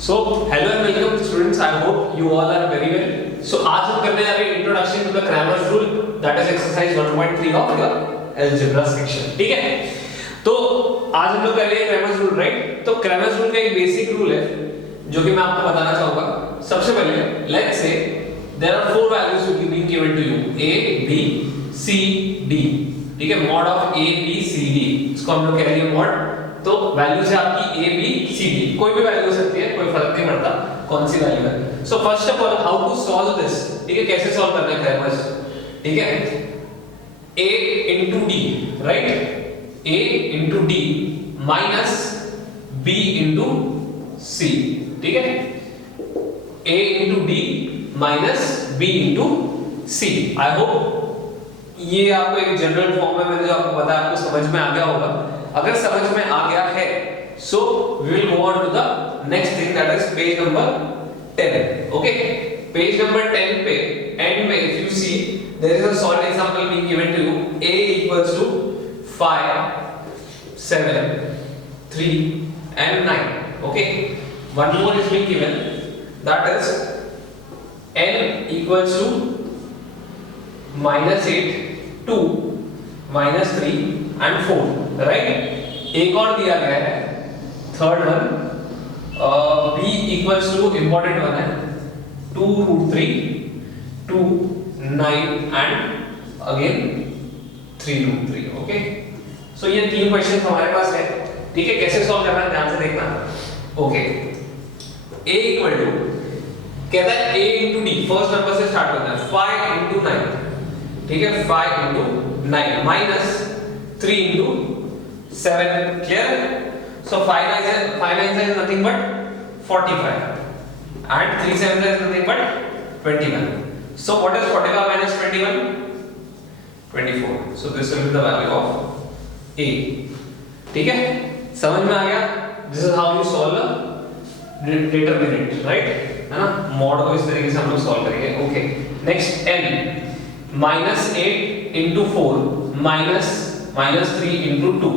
So, hello and welcome students. I hope you all are very well. So, आज हम करने जा रहे हैं introduction to the Cramer's rule, that is exercise 1.3 of your algebra section. ठीक है? तो आज हम लोग कर रहे हैं Cramer's rule, right? तो Cramer's rule का एक basic rule है जो कि मैं आपको बताना चाहूँगा. सबसे पहले let's say there are four values to be being given to you, a, b, c, d. ठीक है? Mod of a, b, c, d. इसको हम लोग कह रहे हैं mod. तो वैल्यूज है आपकी a b c d, कोई भी वैल्यू हो सकती है, कोई फर्क नहीं पड़ता कौन सी वैल्यू है. So first of all how to solve this. ठीक है, कैसे सॉल्व करना है क्रैमर्स. ठीक है, a into d, right, a into d minus b into c. ठीक है, a into d minus b into c. I hope ये आपको एक जनरल फॉर्म में मैंने जो आपको बताया आपको समझ में आ गया होगा. अगर समझ में आ गया है so we will go on to the next thing, that is page number 10. okay, page number 10 पे end में if you see there is a solid example being given to you. a equals to 5 7 3 and 9. okay, one more is being given, that is n equals to -8 2 -3 and 4. Right, एक और दिया गया है third one, b equals two important one है 2√3 2 9 and again 3√3. Okay, सो ये तीन question हमारे पास है. ठीक है, कैसे सॉल्व करना है ध्यान से देखना. ओके, a इक्वल टू कहता है a into d, first number से स्टार्ट करना है 5 into 9. ठीक है, 5 into 9 minus 3 into 7. clear? So 5 9 is nothing but 45 and 3 7 is nothing but 21. So what is 45 minus 21? 24. So this will be the value of a. ठीक है, समझ में आ गया. This is how you solve a determinant, right? है ना, mod को इस तरीके से हम लोग सॉल्व करेंगे. Okay, next n -8 into 4 -3 into 2.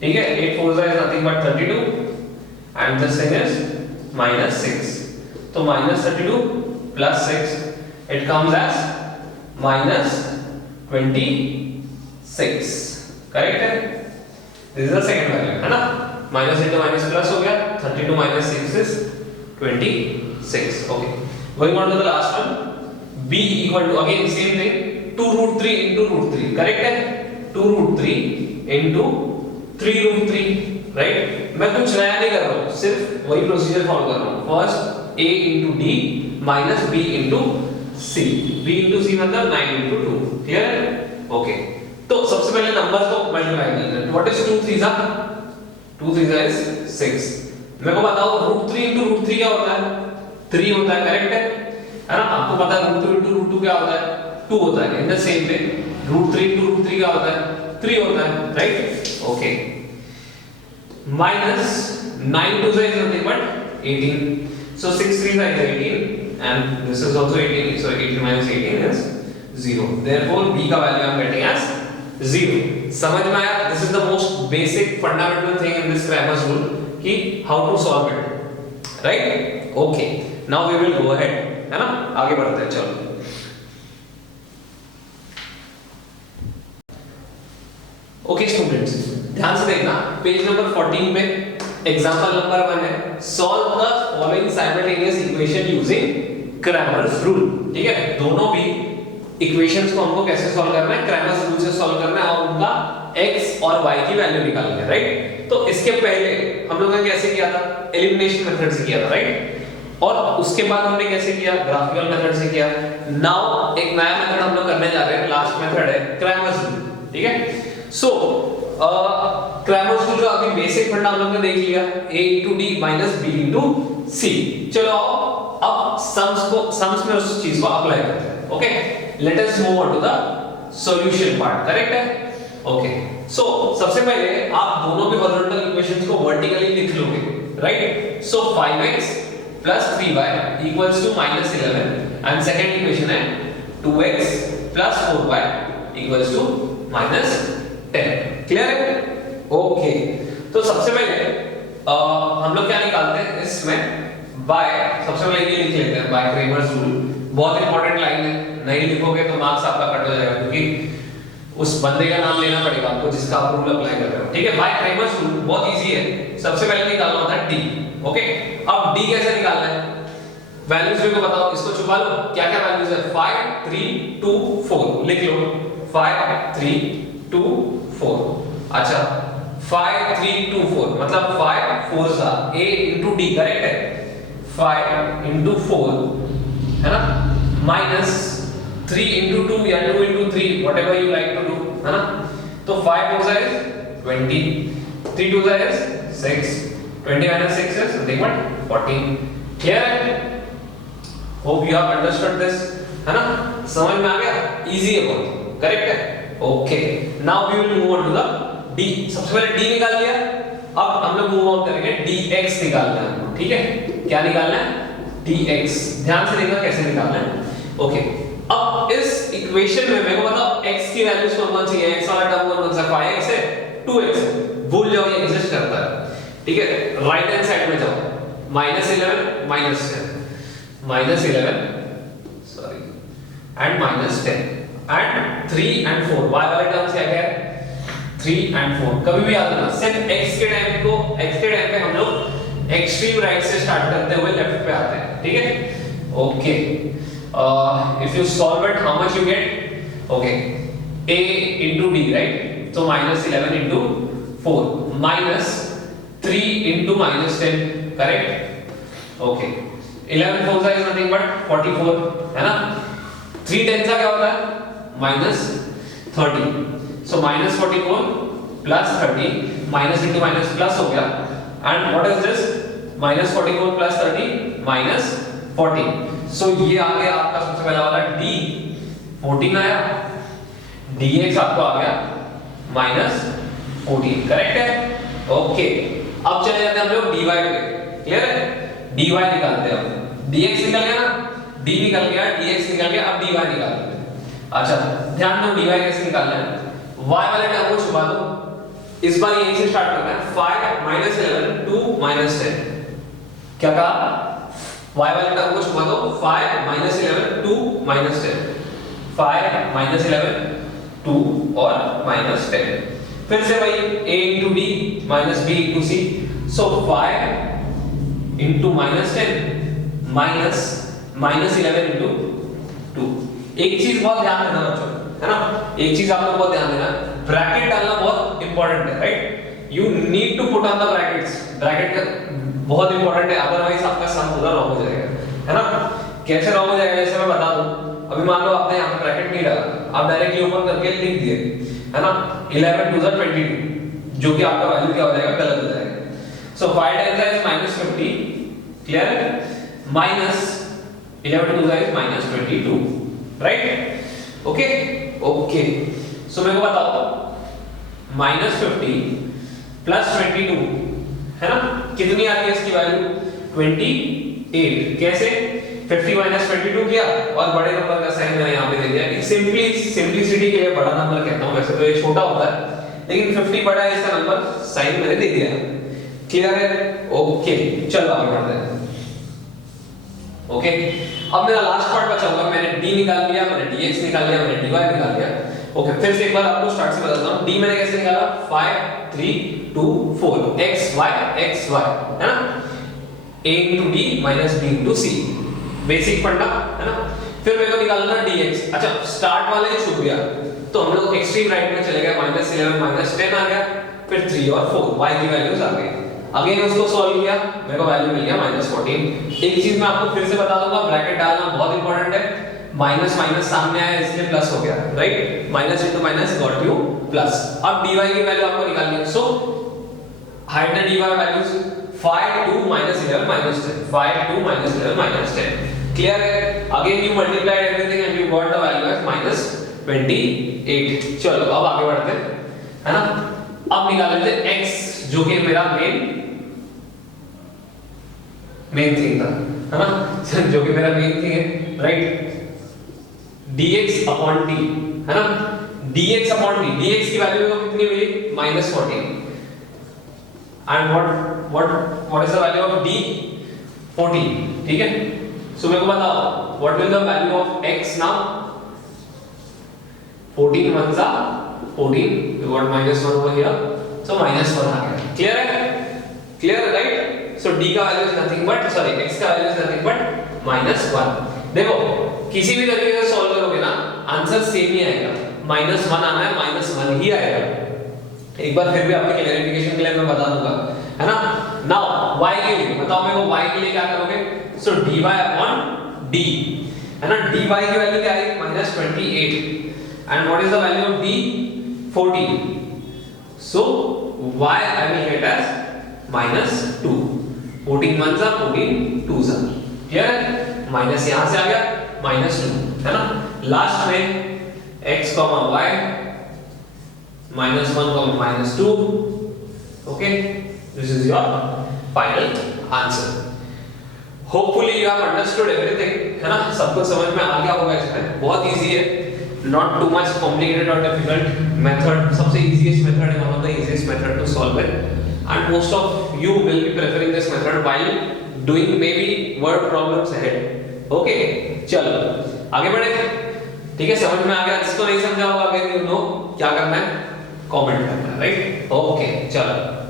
ठीक है, 8 4 is nothing but 32 and this thing is -6. तो -32 plus 6 it comes as -26. Correct है, this is the second value, है ना. माइनस into माइनस प्लस हो गया, 32 minus 6 is 26. Okay, going on to the last one. b equal to again same thing 2√3 into √3. Correct है, 2√3 into 3√3. Right, मैं कुछ नया नहीं कर रहा हूँ, सिर्फ वही प्रोसीजर फॉलो कर रहा हूँ. First a into d minus b into c. b into c मतलब 9 into 2. क्लियर है? ओके, तो सबसे पहले नंबर्स को मल्टीप्लाई करते हैं. व्हाट इज 2 3 जा 2 3 जा इज 6. मेरे को बताओ √3 into √3 क्या होता है? 3 होता है. करेक्ट है ना. आपको पता है √2 into √2 क्या होता है? 2 होता है. In the same way √3 into √3 क्या होता है? 3 होता है. Right, okay, minus 9 2 is nothing but 18. So 6 3 is 18 and this is also 18. So 18 minus 18 is 0. Therefore b का value I am getting as 0. समझ में आया? This is the most basic fundamental thing in this Cramer's rule कि how to solve it. Right? Okay. Now we will go ahead. है ना, आगे बढ़ते हैं. चलो, ओके स्टूडेंट्स, ध्यान से देखना. पेज नंबर 14 पे एग्जांपल नंबर 1 है, solve the following simultaneous equation using Cramer's rule. ठीक है, दोनों भी इक्वेशंस को हमको कैसे सॉल्व करना है? क्रैमर्स रूल से सॉल्व करना है और उनका x और y की वैल्यू निकालनी है. राइट, तो इसके पहले हम लोगों ने कैसे किया था? एलिमिनेशन मेथड से किया था. राइट, और उसके बाद हमने कैसे किया? ग्राफिकल मेथड से किया. नाउ एक नया मेथड हम लोग करने जा रहे हैं. लास्ट मेथड है क्रैमर्स रूल. ठीक है, सो क्रैमर्स रूल जो अभी बेसिक फंडा हम लोग ने देख लिया, a into d minus b into c. चलो अब सम्स में उस चीज को अप्लाई करते हैं. Okay, let us move on to the solution part. Correct है? ओके, सो सबसे पहले आप दोनों भी हॉरिजॉन्टल इक्वेशंस को वर्टिकली लिख लोगे. Right, so 5x plus 3y equals to -11 and second equation है 2x plus 4y equals to -10. Clear है? ओके, तो सबसे पहले हम लोग क्या निकालते हैं इसमें बाय, सबसे पहले ये लिख लेते हैं बाय क्रेमर्स रूल। बहुत इंपॉर्टेंट लाइन है, नहीं लिखोगे तो मार्क्स आपका कट हो जाएगा, क्योंकि उस बंदे का नाम लेना पड़ेगा आपको जिसका आप रूल अप्लाई कर रहे हो। ठीक है, बाय क्रेमर्स रूल बहुत इजी है। सबसे पहले निकालना होता है डी। ओके, अब डी कैसे निकालना है? वैल्यूज मेरे को बताओ, इसको छुपा लो। क्या क्या वैल्यूज है? 5 3 2 4 लिख लो। 5 3 2 4। अच्छा, 5 3 2 4 मतलब 5 4 सा a into d, करेक्ट है? 5 into 4 है ना, माइनस 3 into 2 या 2 into 3, whatever you like to do, है ना। तो 5 4 is 20, 3 2 is 6, 20 minus 6 is nothing but 14। clear है? hope you have understood this, है ना, समझ में आ गया? इजी है बहुत, करेक्ट है? Okay, now we will move on to the D. सबसे पहले डी निकाल लिया, अब हम लोग मूव ऑन करेंगे dx निकालना है हमको। ठीक है, क्या निकालना है? dx। ध्यान से देखना कैसे निकालना है। ओके, अब इस इक्वेशन में मेरे को बताओ x की वैल्यूज कौन सी है? x वाला टर्म कौन सा? 5x है, 2x है, भूल जाओ ये एग्जिस्ट करता है। ठीक है, राइट हैंड साइड में जाओ, -11 -11 sorry and -10 and 3 and 4। y वाले टर्म्स क्या है? 3 and 4। कभी भी याद रखना, सिर्फ x के टाइम पे हम लोग एक्सट्रीम राइट से स्टार्ट करते हुए लेफ्ट पे आते हैं। ठीक है, okay. If you solve it, how much you get? Okay, a into d, right? तो -11 into 4 -3 into -10, correct? Okay, 11 4 is nothing but 44, है ना। 3 10 क्या होता है? -30। so -44 plus 30, minus into minus plus हो गया, and what is this? -44 plus 30 -40। so ये आ गया आपका सबसे पहला वाला d 14 आया, dx आपको आ गया -14, करेक्ट है? ओके, अब चले जाते हैं हम लोग dy पे। क्लियर है? dy निकालते हैं हम। dx निकल गया ना, d निकल गया, dx निकल गया, अब dy निकालते हैं। अच्छा, ध्यान दो dy कैसे निकालना है। y वाले टर्म को छुपा दो, इस बार यहीं से स्टार्ट करना है। 5 -11 2 -10। क्या कहा? y वाले टर्म को छुपा दो, 5 -11 2 -10, 5 -11 2 और -10। फिर से वही a into d minus b into c, so 5 into -10 minus -11 into 2। एक चीज बहुत ध्यान देना बच्चों, है ना, एक चीज आप लोग बहुत ध्यान देना, ब्रैकेट डालना बहुत इंपॉर्टेंट है, right? You need to put on the brackets. Bracket बहुत इंपॉर्टेंट है, अदरवाइज आपका सम पूरा रॉन्ग हो जाएगा, है ना। कैसे रॉन्ग हो जाएगा जैसे मैं बता दूं। अभी मान लो आपने यहां पे ब्रैकेट नहीं डाला, आप डायरेक्टली ओपन करके लिख दिए, है ना, 11 2 22, जो कि आपका वैल्यू क्या हो जाएगा? गलत हो जाएगा। सो 5 टाइम्स is -50, क्लियर है? minus 11 2 is -22, right? Okay okay, so मेरे को बताओ -50 प्लस 22, है ना, कितनी आ रही है इसकी वैल्यू? 28। कैसे? 50 माइनस 22 किया और बड़े नंबर का साइन मैंने यहाँ पे दे दिया। सिंपलिसिटी के लिए बड़ा नंबर कहता हूँ, वैसे तो ये छोटा होता है, लेकिन 50 बड़ा है, इसका नंबर साइन मैंने दे दिया। क्लियर है? ओके, चलो आगे बढ़ते हैं। ओके, अब मेरा लास्ट पार्ट बचा हुआ, मैंने d निकाल लिया, मैंने dx निकाल लिया, मैंने dy निकाल लिया। ओके, फिर से एक बार आपको स्टार्ट से बताता हूं। d मैंने कैसे निकाला? 5 3 2 4 x y, है ना, a into d minus b into c, basic फंडा, है ना। फिर मेरे को निकालना है dx। अच्छा, स्टार्ट वाले ही छूट गया, तो हम लोग एक्सट्रीम राइट में चले गए, -11 -10 आ गया, फिर 3 और 4 y की वैल्यूज आ गई। अगेन उसको सॉल्व किया, मेरे को वैल्यू मिल गया -14। एक चीज मैं आपको फिर से बता दूंगा, ब्रैकेट डालना बहुत इंपॉर्टेंट है। माइनस माइनस सामने आया इसलिए प्लस हो गया, right? Minus into minus got you plus. अब dy की वैल्यू आपको निकालनी है, so hide the dy values. 5 2 -11 -10, 5 2 -11 -10, clear है? Again you multiplied everything and you got the value as -28। चलो अब आगे बढ़ते हैं, है ना। अब निकाल लेते हैं x, जो कि मेरा मेन थिंग था, है ना, जो कि मेरा मेन थिंग है, राइट? dx अपॉन t, है ना, dx अपॉन t, dx की वैल्यू को कितनी मिली? -14। And what is the value of d? 14, ठीक है। सो मेरे को बताओ what will the value of x now? 14 1 जा 14, you got -1 over here, so -1 आ गया। क्लियर है? क्लियर है राइट? सो d का value is nothing but sorry x का वैल्यू इज नथिंग बट -1। देखो किसी भी तरीके से सॉल्व करोगे ना आंसर सेम ही आएगा, -1 आना है, -1 ही आएगा। एक बार फिर भी आपके क्लैरिफिकेशन के लिए मैं बता दूंगा, है ना। नाउ y के लिए बताओ मेरे को, y के लिए क्या करोगे? सो dy अपॉन d, है ना। dy की वैल्यू क्या है? -28 and what is the value of d? 14, so y I will get as -2। 14 1 जा 14 2 जा, क्लियर है? माइनस यहां से आ गया -2, है ना। लास्ट में x, y -1, -2, okay, this is your final answer. Hopefully you have understood everything, है ना। सब कुछ समझ में आ गया होगा इसमें। बहुत इजी है, not too much complicated or difficult method, सबसे easiest method है, one of the easiest method to solve it, and most of you will be preferring this method while doing maybe word problems ahead, okay। चलो आगे बढ़े, ठीक है। समझ में आ गया? जिसको नहीं समझा होगा अगर you know क्या करना है, कमेंट करना है, राइट? ओके चलो।